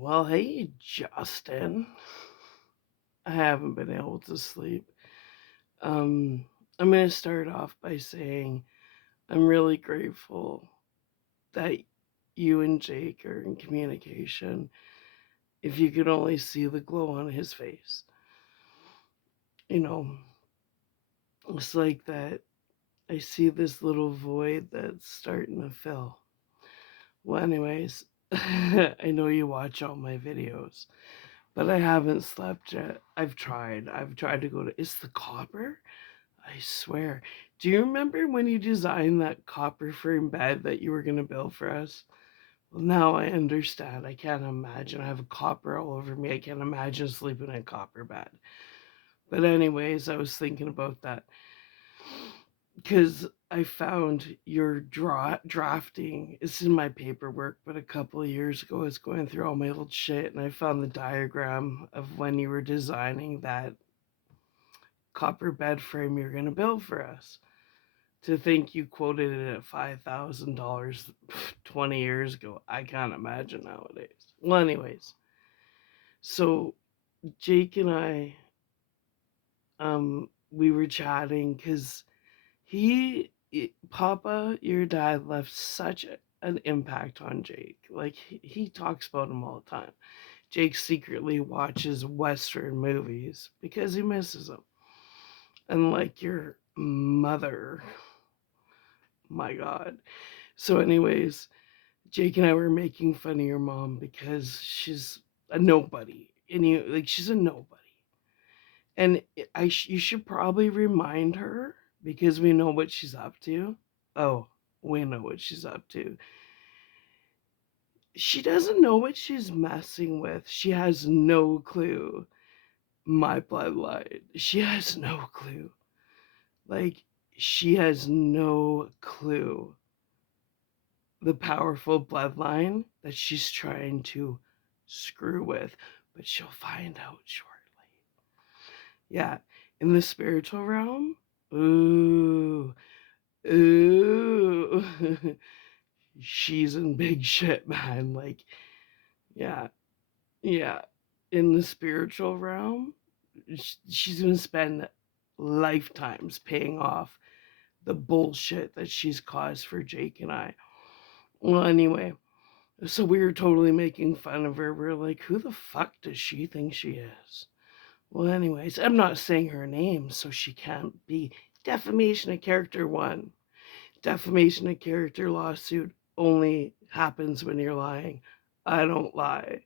Well, hey, Justin. I haven't been able to sleep. Um, I'm going to start off by saying I'm really grateful that you and Jake are in communication. If you could only see the glow on his face, you know, it's like that. I see this little void that's starting to fill. Well, anyways, I know you watch all my videos, but I haven't slept yet. I've tried. I've tried to go to. It's the copper? I swear. Do you remember when you designed that copper frame bed that you were going to build for us? Well, now I understand. I can't imagine. I have a copper all over me. I can't imagine sleeping in a copper bed. But, anyways, I was thinking about that because I found your drafting. It's in my paperwork, but a couple of years ago, I was going through all my old shit and I found the diagram of when you were designing that copper bed frame you're going to build for us. To think you quoted it at $5,000 20 years ago, I can't imagine nowadays. Well, anyways, so Jake and I, we were chatting because Papa, your dad, left such an impact on Jake. Like he talks about him all the time. Jake secretly watches Western movies because he misses them. And like your mother, my God. So, anyways, Jake and I were making fun of your mom because she's a nobody, and she's a nobody. And you should probably remind her because we know what she's up to. Oh, we know what she's up to. She doesn't know what she's messing with. She has no clue. My bloodline. She has no clue. Like she has no clue the powerful bloodline that she's trying to screw with, but she'll find out shortly. Yeah, in the spiritual realm, ooh, ooh, she's in big shit, man. Like, yeah, yeah. In the spiritual realm, she's gonna spend lifetimes paying off the bullshit that she's caused for Jake and I. Well, anyway, so we were totally making fun of her. We are like, who the fuck does she think she is? Well, anyways, I'm not saying her name, so she can't be. Defamation of character one. Defamation of character lawsuit only happens when you're lying. I don't lie.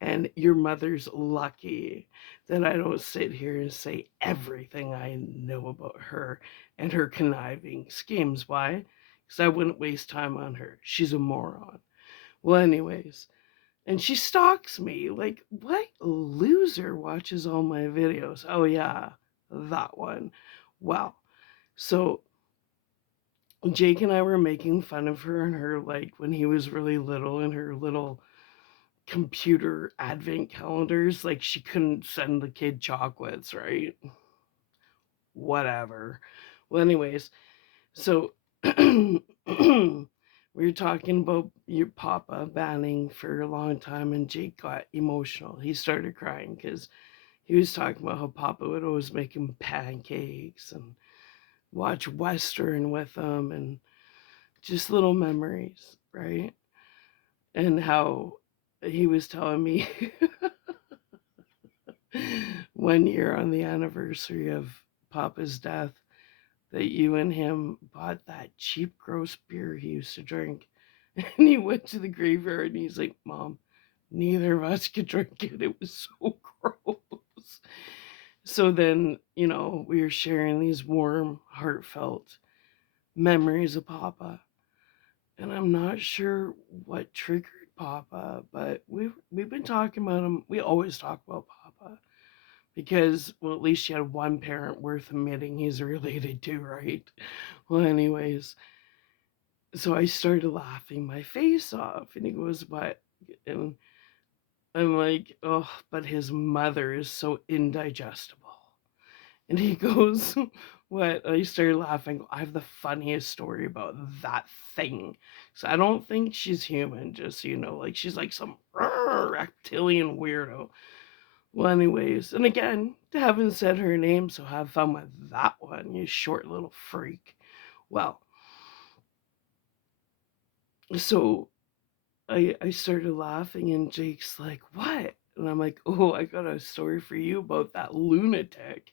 And your mother's lucky that I don't sit here and say everything I know about her and her conniving schemes. Why? Because I wouldn't waste time on her. She's a moron. Well, anyways, and she stalks me. Like, what loser watches all my videos? Oh, yeah, that one. Well, so Jake and I were making fun of her and her, like, when he was really little and her little computer advent calendars. Like, she couldn't send the kid chocolates, right? Whatever. Well, anyways, so we were talking about your papa banning for a long time, and Jake got emotional. He started crying because he was talking about how papa would always make him pancakes and watch Western with him and just little memories, right? And how he was telling me 1 year on the anniversary of papa's death that you and him bought that cheap, gross beer he used to drink. And he went to the graveyard and he's like, Mom, neither of us could drink it. It was so gross. So then, we were sharing these warm, heartfelt memories of Papa. And I'm not sure what triggered Papa, but we've been talking about him. We always talk about Papa because, well, at least you had one parent worth admitting he's related to, right? Well, anyways, so I started laughing my face off, and he goes, "What?" And I'm like, "Oh, but his mother is so indigestible." And he goes, "What?" I started laughing. I have the funniest story about that thing. So I don't think she's human, just so you know. Like she's like some reptilian weirdo. Well, anyways, and again, haven't said her name, so have fun with that one, you short little freak. Well, so I started laughing, and Jake's like, "What?" And I'm like, "Oh, I got a story for you about that lunatic."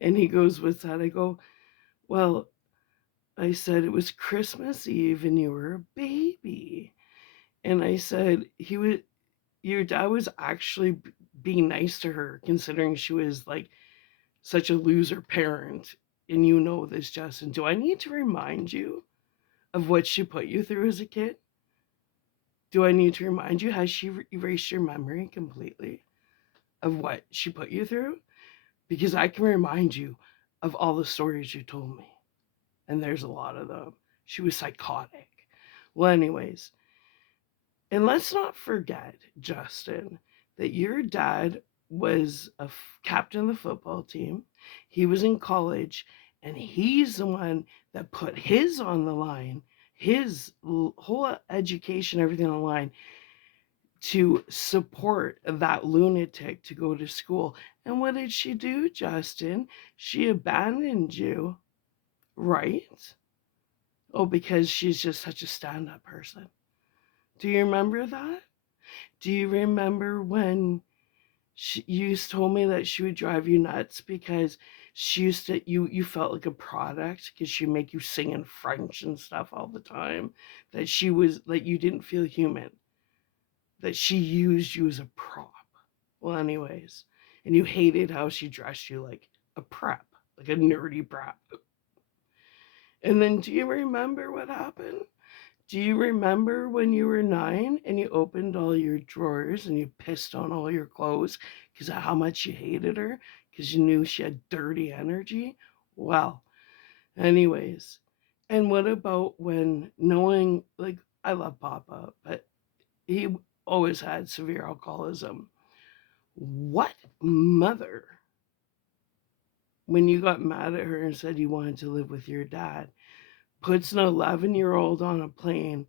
And he goes, "What's that?" I go, "Well," I said, "it was Christmas Eve and you were a baby." And I said, your dad was actually being nice to her, considering she was like such a loser parent. And you know this, Justin. Do I need to remind you of what she put you through as a kid? Do I need to remind you? Has she erased your memory completely of what she put you through? Because I can remind you of all the stories you told me. And there's a lot of them. She was psychotic. Well, anyways, and let's not forget, Justin, that your dad was a captain of the football team. He was in college, and he's the one that put his on the line, his whole education, everything on the line, to support that lunatic to go to school. And what did she do, Justin? She abandoned you, right? Oh, because she's just such a stand up person. Do you remember that? Do you remember when you told me that she would drive you nuts because she used to, you felt like a product because she'd make you sing in French and stuff all the time, that she was, that you didn't feel human, that she used you as a prop. Well, anyways, and you hated how she dressed you like a prep, like a nerdy prep. And then do you remember what happened? Do you remember when you were 9 and you opened all your drawers and you pissed on all your clothes because of how much you hated her because you knew she had dirty energy? Well, anyways, and what about when knowing, like, I love Papa, but he always had severe alcoholism. What mother, when you got mad at her and said you wanted to live with your dad, puts an 11-year-old on a plane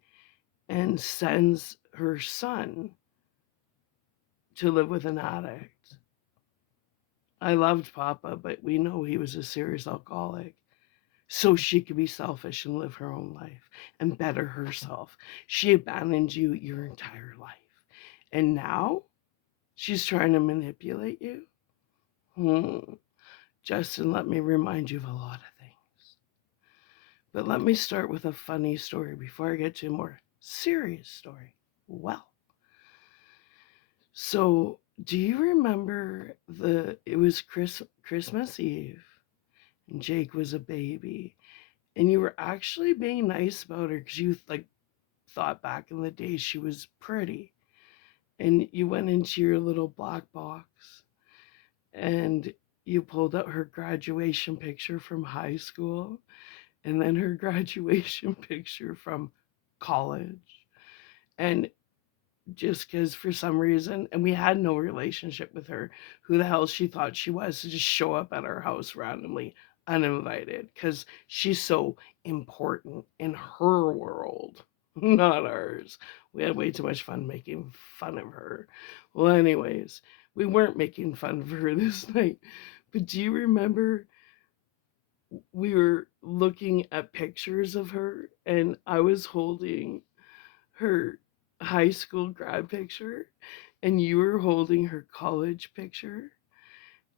and sends her son to live with an addict? I loved Papa, but we know he was a serious alcoholic. So she could be selfish and live her own life and better herself. She abandoned you your entire life. And now she's trying to manipulate you? Justin, let me remind you of a lot of things. But let me start with a funny story before I get to a more serious story. Well, so do you remember it was Christmas Eve and Jake was a baby and you were actually being nice about her because you like thought back in the day she was pretty, and you went into your little black box and you pulled out her graduation picture from high school and then her graduation picture from college. And just because for some reason, and we had no relationship with her, who the hell she thought she was to just show up at our house randomly, uninvited, because she's so important in her world, not ours. We had way too much fun making fun of her. Well, anyways, we weren't making fun of her this night, but do you remember we were looking at pictures of her and I was holding her high school grad picture and you were holding her college picture,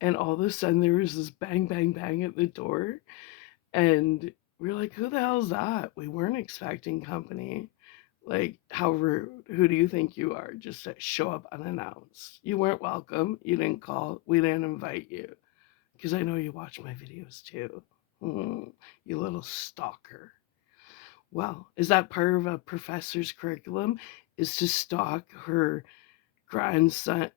and all of a sudden there was this bang bang bang at the door, and we're like, who the hell's that? We weren't expecting company. Like, how rude. Who do you think you are, just to show up unannounced? You weren't welcome, you didn't call, we didn't invite you, because I know you watch my videos too. You little stalker. Well, is that part of a professor's curriculum? Is to stalk her grandson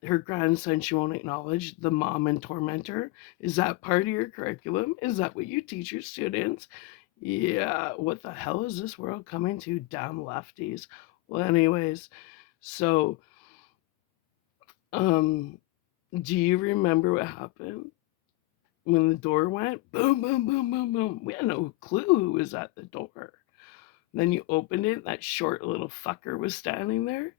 she won't acknowledge, the mom and tormentor? Is that part of your curriculum? Is that what you teach your students? Yeah, what the hell is this world coming to, damn lefties? Well, anyways, so um do you remember what happened when the door went boom boom boom boom boom? We had no clue who was at the door. Then you opened it, that short little fucker was standing there,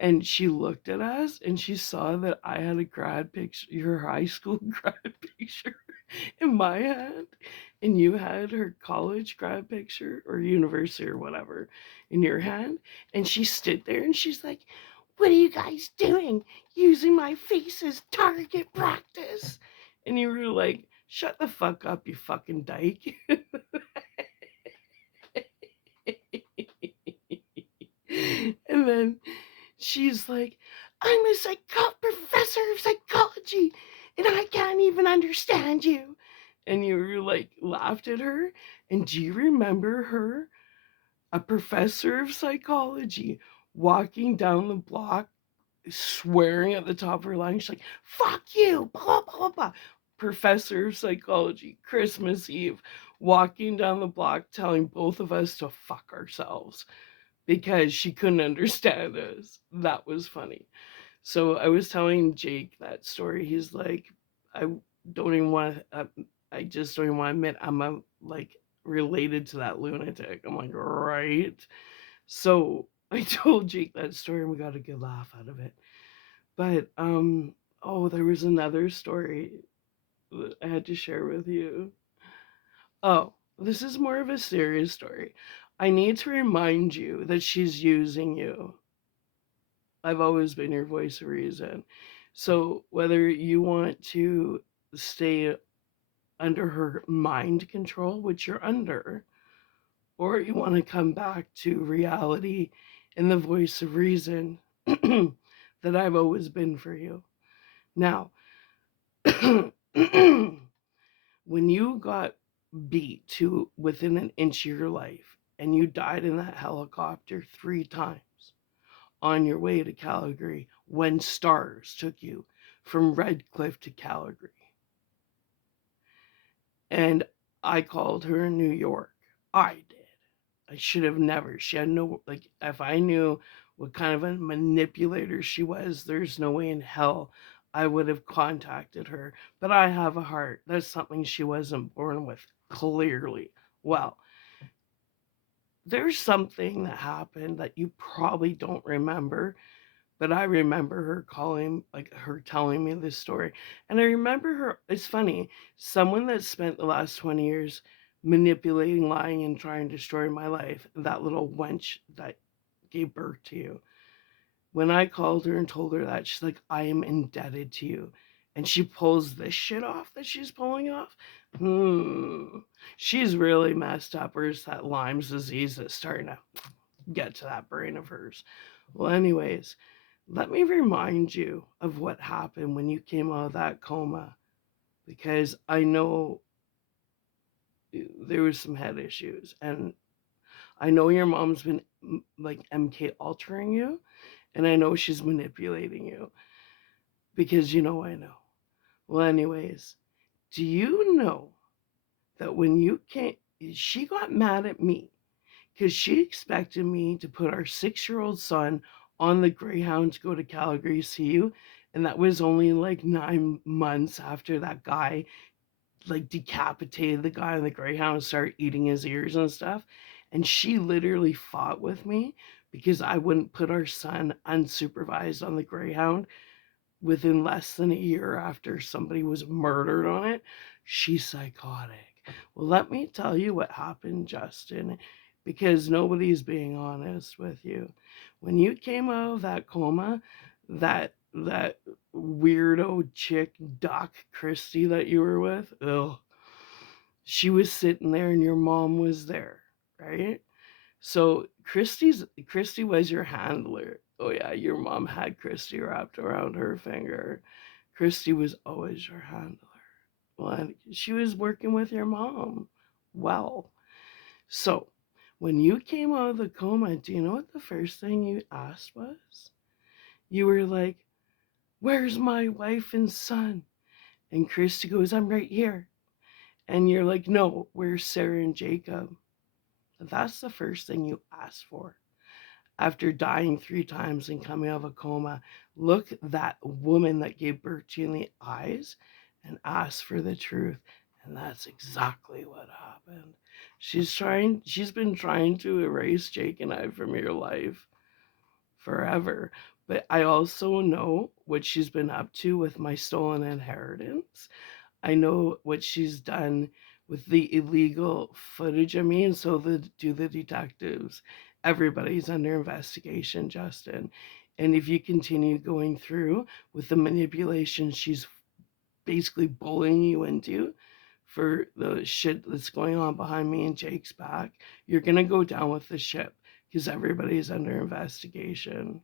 And she looked at us and she saw that I had a grad picture, your high school grad picture in my hand, and you had her college grad picture or university or whatever in your hand. And she stood there and she's like, "What are you guys doing? Using my face as target practice?" And you were like, "Shut the fuck up, you fucking dyke." And then she's like, "I'm a professor of psychology and I can't even understand you." And you were like, laughed at her. And do you remember her, a professor of psychology, walking down the block, swearing at the top of her lungs? She's like, "Fuck you, blah, blah, blah, blah." Professor of psychology, Christmas Eve, walking down the block telling both of us to fuck ourselves because she couldn't understand us. That was funny. So I was telling Jake that story. He's like, I don't even want to. I just don't even want to admit like related to that lunatic. I'm like, right. So I told Jake that story, and we got a good laugh out of it. But oh, there was another story that I had to share with you. Oh, this is more of a serious story. I need to remind you that she's using you. I've always been your voice of reason. So whether you want to stay under her mind control, which you're under, or you want to come back to reality and the voice of reason that I've always been for you. Now, when you got beat to within an inch of your life and you died in that helicopter 3 times on your way to Calgary when stars took you from Redcliffe to Calgary. And I called her in New York. I did. I should have never. She had no, like, if I knew what kind of a manipulator she was, there's no way in hell I would have contacted her. But I have a heart. That's something she wasn't born with, clearly. Well, there's something that happened that you probably don't remember, but I remember her calling, like her telling me this story. And I remember her, it's funny, someone that spent the last 20 years manipulating, lying, and trying to destroy my life, that little wench that gave birth to you. When I called her and told her that, she's like, "I am indebted to you." And she pulls this shit off that she's pulling off. She's really messed up, or is that Lyme's disease that's starting to get to that brain of hers. Well, anyways, let me remind you of what happened when you came out of that coma, because I know there was some head issues, and I know your mom's been like MK altering you, and I know she's manipulating you because I know. Well, anyways, do you know that when you came, she got mad at me because she expected me to put our 6-year-old son on the Greyhound to go to Calgary to see you. And that was only like 9 months after that guy like decapitated the guy on the Greyhound and started eating his ears and stuff. And she literally fought with me because I wouldn't put our son unsupervised on the Greyhound within less than a year after somebody was murdered on it. She's psychotic. Well, let me tell you what happened, Justin, because nobody's being honest with you. When you came out of that coma, that weirdo chick, Doc Christie, that you were with, ugh, she was sitting there and your mom was there, right? So Christy was your handler. Oh yeah, your mom had Christy wrapped around her finger. Christy was always your handler. Well, she was working with your mom. Well, so when you came out of the coma, do you know what the first thing you asked was? You were like, "Where's my wife and son?" And Christy goes, "I'm right here." And you're like, "No, where's Sarah and Jacob?" That's the first thing you asked for. After dying 3 times and coming out of a coma, look that woman that gave birth to you in the eyes and ask for the truth. And that's exactly what happened. She's been trying to erase Jake and I from your life forever. But I also know what she's been up to with my stolen inheritance. I know what she's done with the illegal footage of me, and so do the detectives. Everybody's under investigation, Justin. And if you continue going through with the manipulation she's basically bullying you into for the shit that's going on behind me and Jake's back, you're gonna go down with the ship because everybody's under investigation.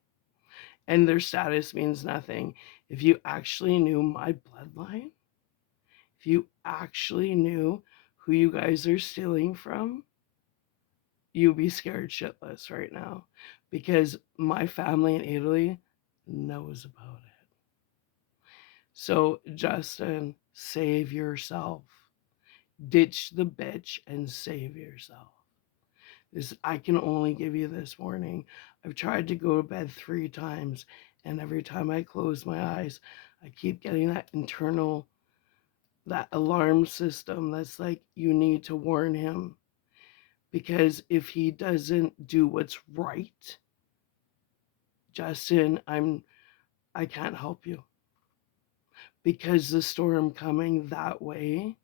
And their status means nothing. If you actually knew my bloodline, if you actually knew who you guys are stealing from, you'd be scared shitless right now because my family in Italy knows about it. So, Justin, save yourself. Ditch the bitch and save yourself. I can only give you this warning. I've tried to go to bed 3 times, and every time I close my eyes, I keep getting that internal, that alarm system that's like, you need to warn him. Because if he doesn't do what's right, Justin, I can't help you. Because the storm coming that way,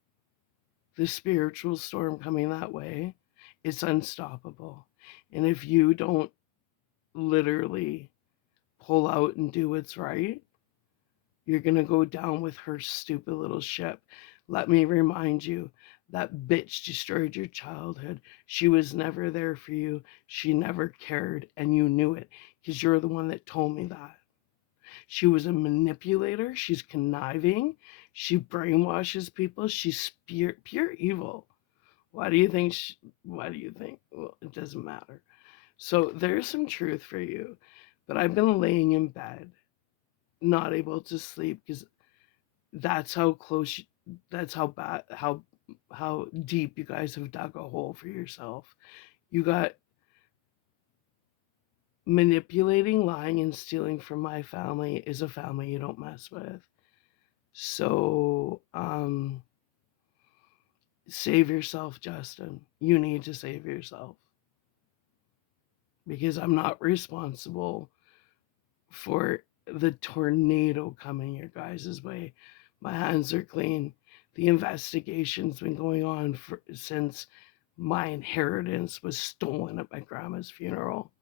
the spiritual storm coming that way, it's unstoppable. And if you don't literally pull out and do what's right, you're going to go down with her stupid little ship. Let me remind you, that bitch destroyed your childhood. She was never there for you. She never cared, and you knew it because you're the one that told me that. She was a manipulator. She's conniving. She brainwashes people. She's pure evil. Why do you think? Why do you think? Well, it doesn't matter. So there's some truth for you, but I've been laying in bed, not able to sleep because that's how close. That's how bad. How deep you guys have dug a hole for yourself. You got manipulating, lying, and stealing from my family is a family you don't mess with. So, save yourself, Justin. You need to save yourself because I'm not responsible for the tornado coming your guys' way. My hands are clean. The investigation's been going on since my inheritance was stolen at my grandma's funeral.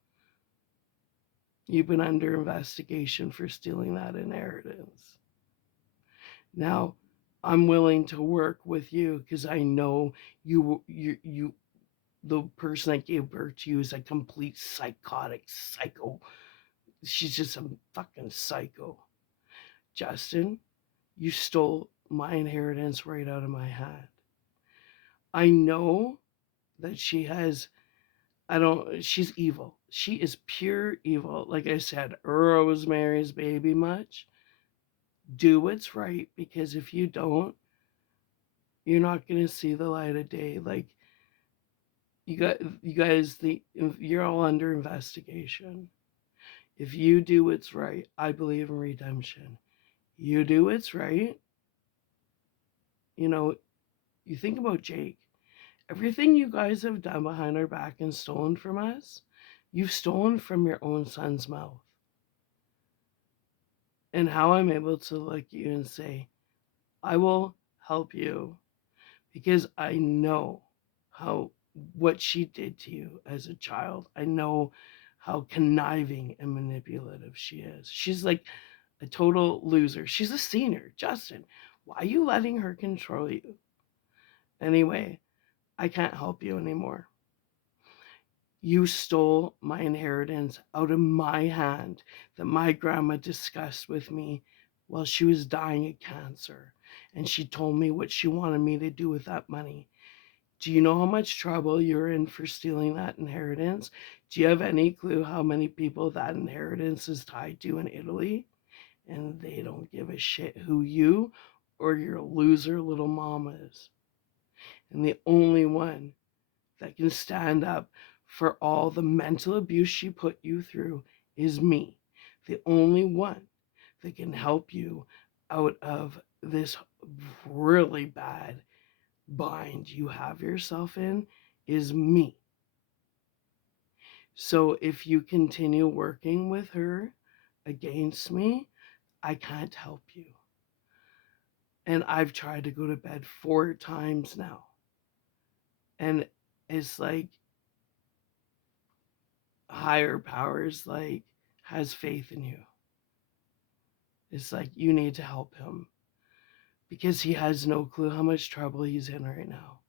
You've been under investigation for stealing that inheritance. Now, I'm willing to work with you because I know you the person that gave birth to you is a complete psychotic psycho. She's just a fucking psycho. Justin, you stole my inheritance right out of my hand. I know that she's evil. She is pure evil. Like I said, Rosemary's Baby much. Do what's right because if you don't, you're not going to see the light of day. Like, you guys, you're all under investigation. If you do what's right, I believe in redemption. You do what's right. You know, you think about Jake. Everything you guys have done behind our back and stolen from us, you've stolen from your own son's mouth. And how I'm able to look at you and say, I will help you because I know how what she did to you as a child. I know how conniving and manipulative she is. She's like a total loser. She's a senior. Justin, why are you letting her control you? Anyway, I can't help you anymore. You stole my inheritance out of my hand that my grandma discussed with me while she was dying of cancer. And she told me what she wanted me to do with that money. Do you know how much trouble you're in for stealing that inheritance? Do you have any clue how many people that inheritance is tied to in Italy? And they don't give a shit who you or your loser little mama is. And the only one that can stand up for all the mental abuse she put you through is me. The only one that can help you out of this really bad bind you have yourself in is me. So if you continue working with her against me, I can't help you. And I've tried to go to bed 4 times now. And it's like higher powers like has faith in you. It's like you need to help him because he has no clue how much trouble he's in right now.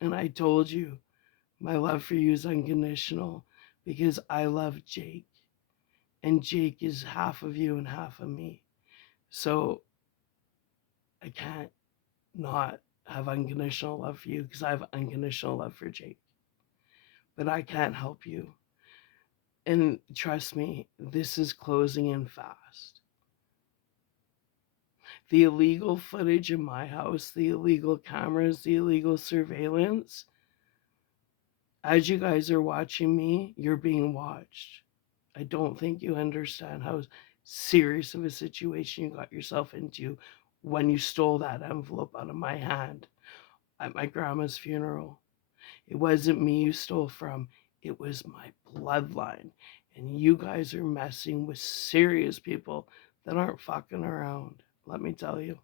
And I told you my love for you is unconditional because I love Jake. And Jake is half of you and half of me. So I can't not have unconditional love for you because I have unconditional love for Jake. But I can't help you. And trust me, this is closing in fast. The illegal footage in my house, the illegal cameras, the illegal surveillance, as you guys are watching me, you're being watched. I don't think you understand how serious of a situation you got yourself into when you stole that envelope out of my hand at my grandma's funeral. It wasn't me you stole from, it was my bloodline. And you guys are messing with serious people that aren't fucking around. Let me tell you,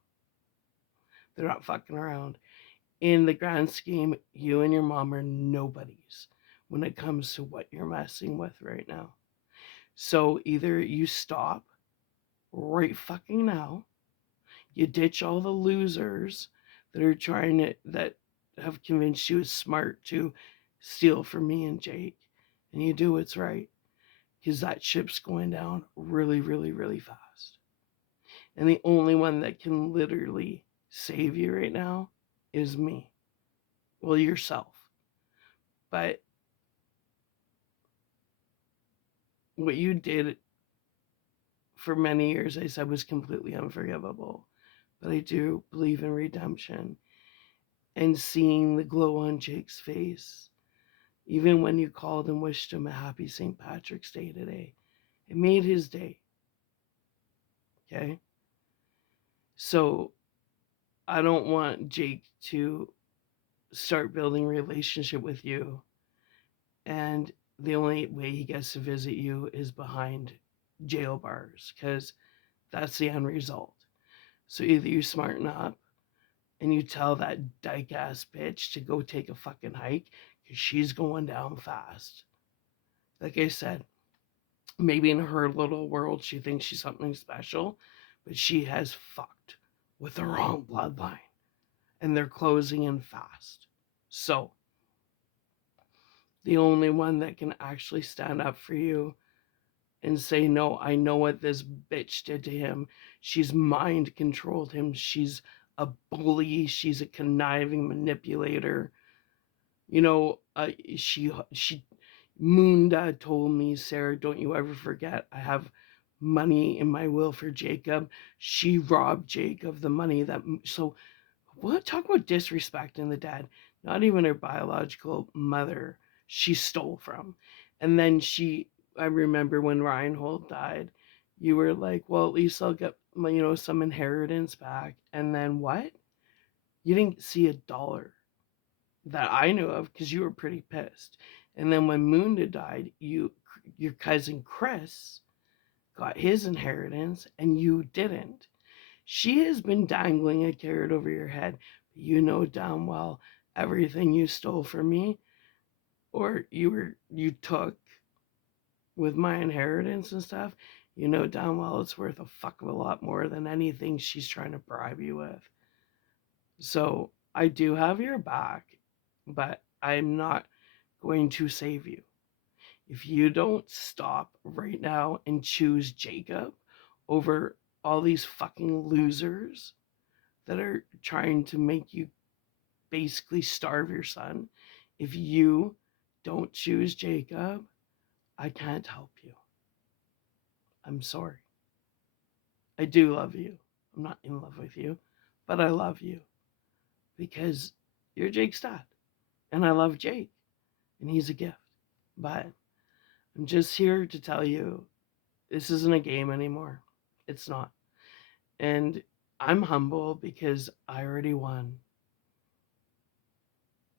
they're not fucking around. In the grand scheme, you and your mom are nobodies when it comes to what you're messing with right now. So either you stop right fucking now, you ditch all the losers that are trying to, that have convinced you it's smart to steal from me and Jake, and you do what's right, because that ship's going down really, really, really fast. And the only one that can literally save you right now is me. Well, yourself. But what you did for many years, I said, was completely unforgivable. But I do believe in redemption and seeing the glow on Jake's face. Even when you called and wished him a happy St. Patrick's Day today, it made his day. Okay? So I don't want Jake to start building a relationship with you, and the only way he gets to visit you is behind jail bars, because that's the end result. So either you smarten up and you tell that dyke ass bitch to go take a fucking hike because she's going down fast. Like I said, maybe in her little world she thinks she's something special, but she has fucked with the wrong bloodline and they're closing in fast. So the only one that can actually stand up for you and say, no, I know what this bitch did to him. She's mind controlled him. She's a bully. She's a conniving manipulator. You know, Moonda told me, Sarah, don't you ever forget, I have money in my will for Jacob. She robbed Jacob the money that, so what, talk about disrespecting the dead. Not even her biological mother she stole from. And then I remember when Reinhold died, you were like, well, at least I'll get some inheritance back. And then what? You didn't see $1 that I knew of because you were pretty pissed. And then when Moonda died, your cousin Chris got his inheritance and you didn't. She has been dangling a carrot over your head. You know damn well everything you stole from me or you took with my inheritance and stuff, you know damn well it's worth a fuck of a lot more than anything she's trying to bribe you with. So I do have your back, but I'm not going to save you. If you don't stop right now and choose Jacob over all these fucking losers that are trying to make you basically starve your son, if you don't choose Jacob, I can't help you. I'm sorry. I do love you. I'm not in love with you, but I love you because you're Jake's dad. And I love Jake, and he's a gift. But I'm just here to tell you this isn't a game anymore. It's not. And I'm humble because I already won.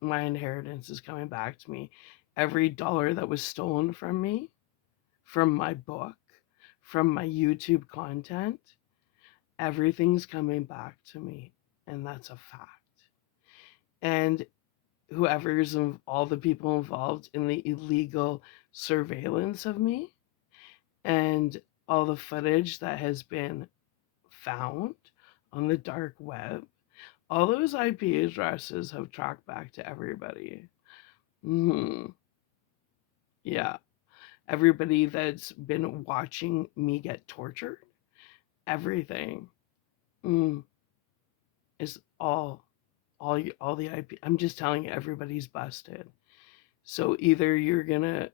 My inheritance is coming back to me. every dollar that was stolen from me, from my book, from my YouTube content, everything's coming back to me. And that's a fact. And all the people involved in the illegal surveillance of me and all the footage that has been found on the dark web, all those IP addresses have tracked back to everybody. Mm-hmm. Yeah. Everybody that's been watching me get tortured, everything is all the IP. I'm just telling you, everybody's busted. So either you're gonna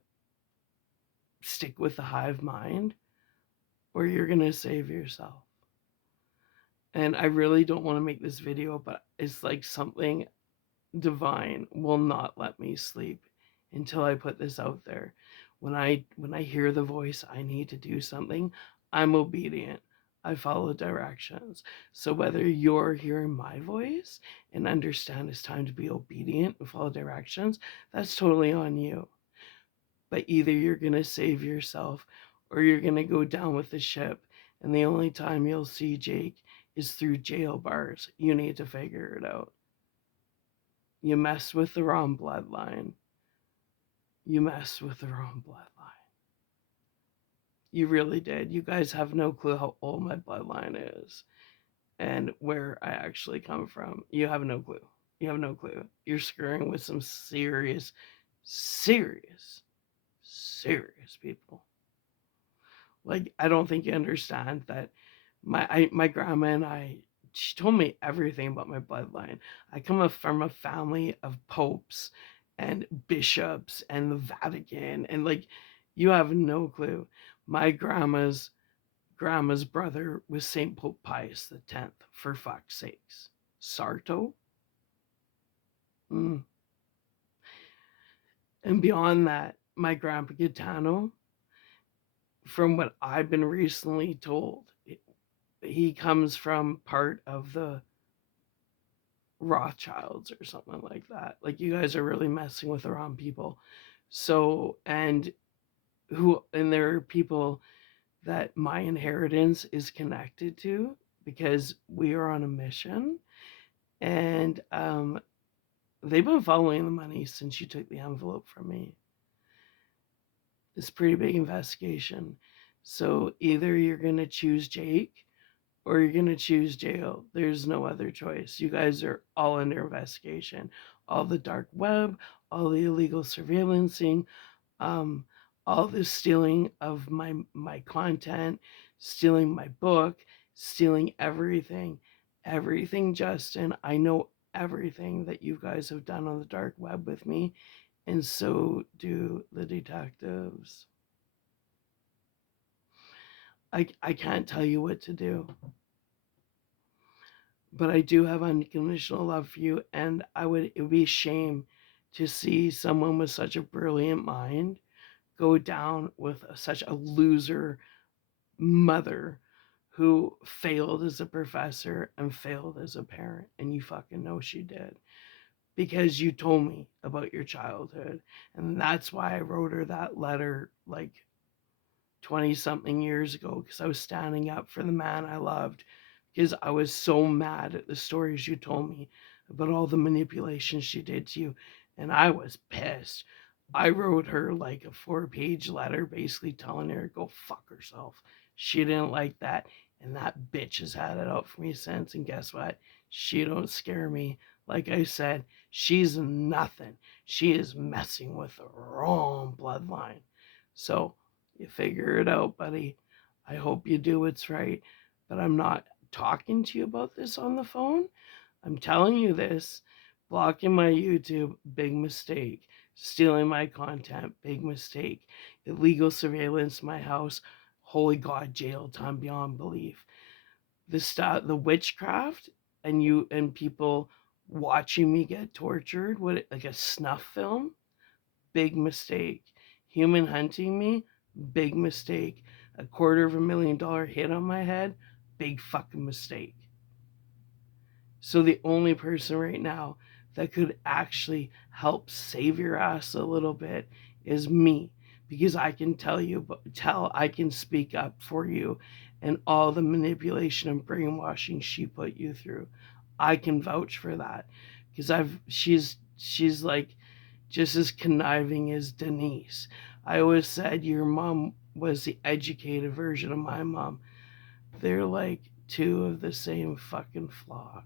stick with the hive mind or you're gonna save yourself. And I really don't want to make this video, but it's like something divine will not let me sleep until I put this out there. When I hear the voice, I need to do something, I'm obedient. I follow directions. So whether you're hearing my voice and understand it's time to be obedient and follow directions, that's totally on you. But either you're going to save yourself or you're going to go down with the ship. And the only time you'll see Jake is through jail bars. You need to figure it out. You messed with the wrong bloodline. You messed with the wrong bloodline. You really did. You guys have no clue how old my bloodline is and where I actually come from. You have no clue. You have no clue. You're screwing with some serious, serious, serious people. Like, I don't think you understand that my grandma and I, she told me everything about my bloodline. I come from a family of popes and bishops and the Vatican, and like, you have no clue. My grandma's brother was Saint Pope Pius X, for fuck's sakes. Sarto. Mm. And beyond that, my grandpa Gaetano, from what I've been recently told, he comes from part of the Rothschilds or something like that. Like, you guys are really messing with the wrong people. So, and there are people that my inheritance is connected to because we are on a mission. And they've been following the money since you took the envelope from me. It's a pretty big investigation. So either you're going to choose Jake or you're going to choose jail. There's no other choice. You guys are all under investigation. All the dark web, all the illegal surveillancing, um, all the stealing of my content, stealing my book, stealing everything. Everything, Justin. I know everything that you guys have done on the dark web with me, and so do the detectives. I can't tell you what to do. But I do have unconditional love for you, and it would be a shame to see someone with such a brilliant mind go down with such a loser mother who failed as a professor and failed as a parent, and you fucking know she did because you told me about your childhood, and that's why I wrote her that letter like 20 something years ago, because I was standing up for the man I loved, because I was so mad at the stories you told me about all the manipulation she did to you, and I was pissed. I wrote her like a 4-page letter basically telling her to go fuck herself. She didn't like that, and that bitch has had it out for me since, and guess what? She don't scare me. Like I said, she's nothing. She is messing with the wrong bloodline. So you figure it out, buddy. I hope you do what's right. But I'm not talking to you about this on the phone. I'm telling you this. Blocking my YouTube, big mistake. Stealing my content, big mistake. Illegal surveillance, my house, holy God, jail time beyond belief. The witchcraft, and people watching me get tortured, like a snuff film, big mistake. Human hunting me, big mistake. $250,000 hit on my head, big fucking mistake. So the only person right now that could actually help save your ass a little bit is me, because I can I can speak up for you and all the manipulation and brainwashing she put you through. I can vouch for that because she's like just as conniving as Denise. I always said your mom was the educated version of my mom. They're like two of the same fucking flock.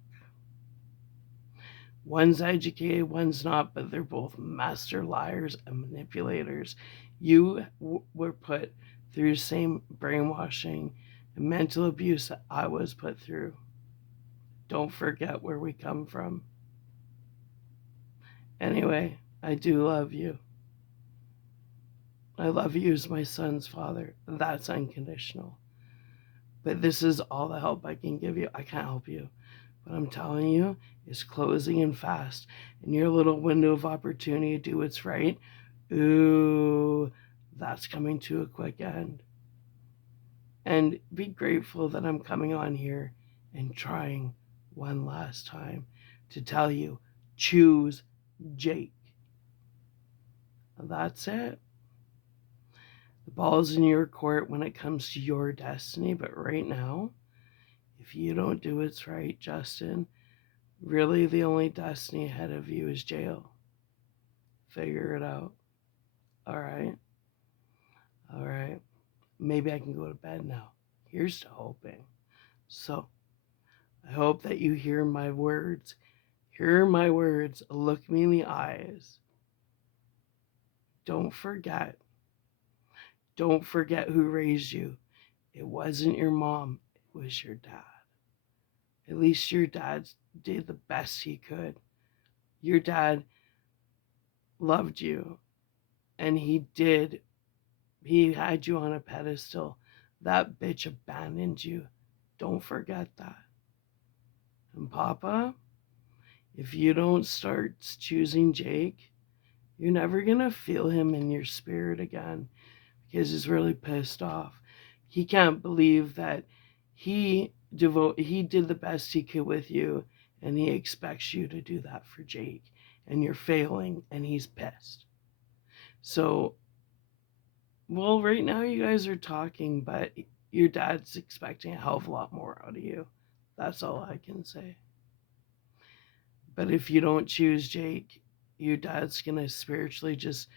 One's educated, one's not, but they're both master liars and manipulators. You were put through the same brainwashing and mental abuse that I was put through. Don't forget where we come from. Anyway, I do love you. I love you as my son's father. That's unconditional. But this is all the help I can give you. I can't help you. What I'm telling you is closing in fast. And your little window of opportunity to do what's right, ooh, that's coming to a quick end. And be grateful that I'm coming on here and trying one last time to tell you, choose Jake. That's it. The ball's in your court when it comes to your destiny, but right now, if you don't do what's right, Justin, really the only destiny ahead of you is jail. Figure it out. All right? All right. Maybe I can go to bed now. Here's to hoping. So, I hope that you hear my words. Hear my words. Look me in the eyes. Don't forget. Don't forget who raised you. It wasn't your mom, it was your dad. At least your dad did the best he could. Your dad loved you, and he had you on a pedestal. That bitch abandoned you. Don't forget that. And Papa, if you don't start choosing Jake, you're never going to feel him in your spirit again because he's really pissed off. He can't believe that he did the best he could with you, and he expects you to do that for Jake, and you're failing, and he's pissed. So, well, right now you guys are talking, but your dad's expecting a hell of a lot more out of you. That's all I can say. But if you don't choose Jake, your dad's gonna spiritually just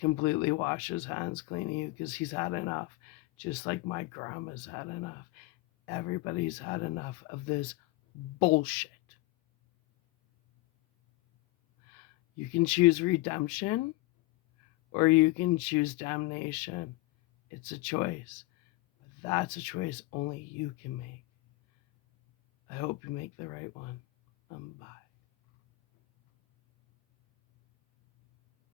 completely wash his hands clean of you because he's had enough. Just like my grandma's had enough. Everybody's had enough of this bullshit. You can choose redemption or you can choose damnation. It's a choice. But that's a choice only you can make. I hope you make the right one. Bye.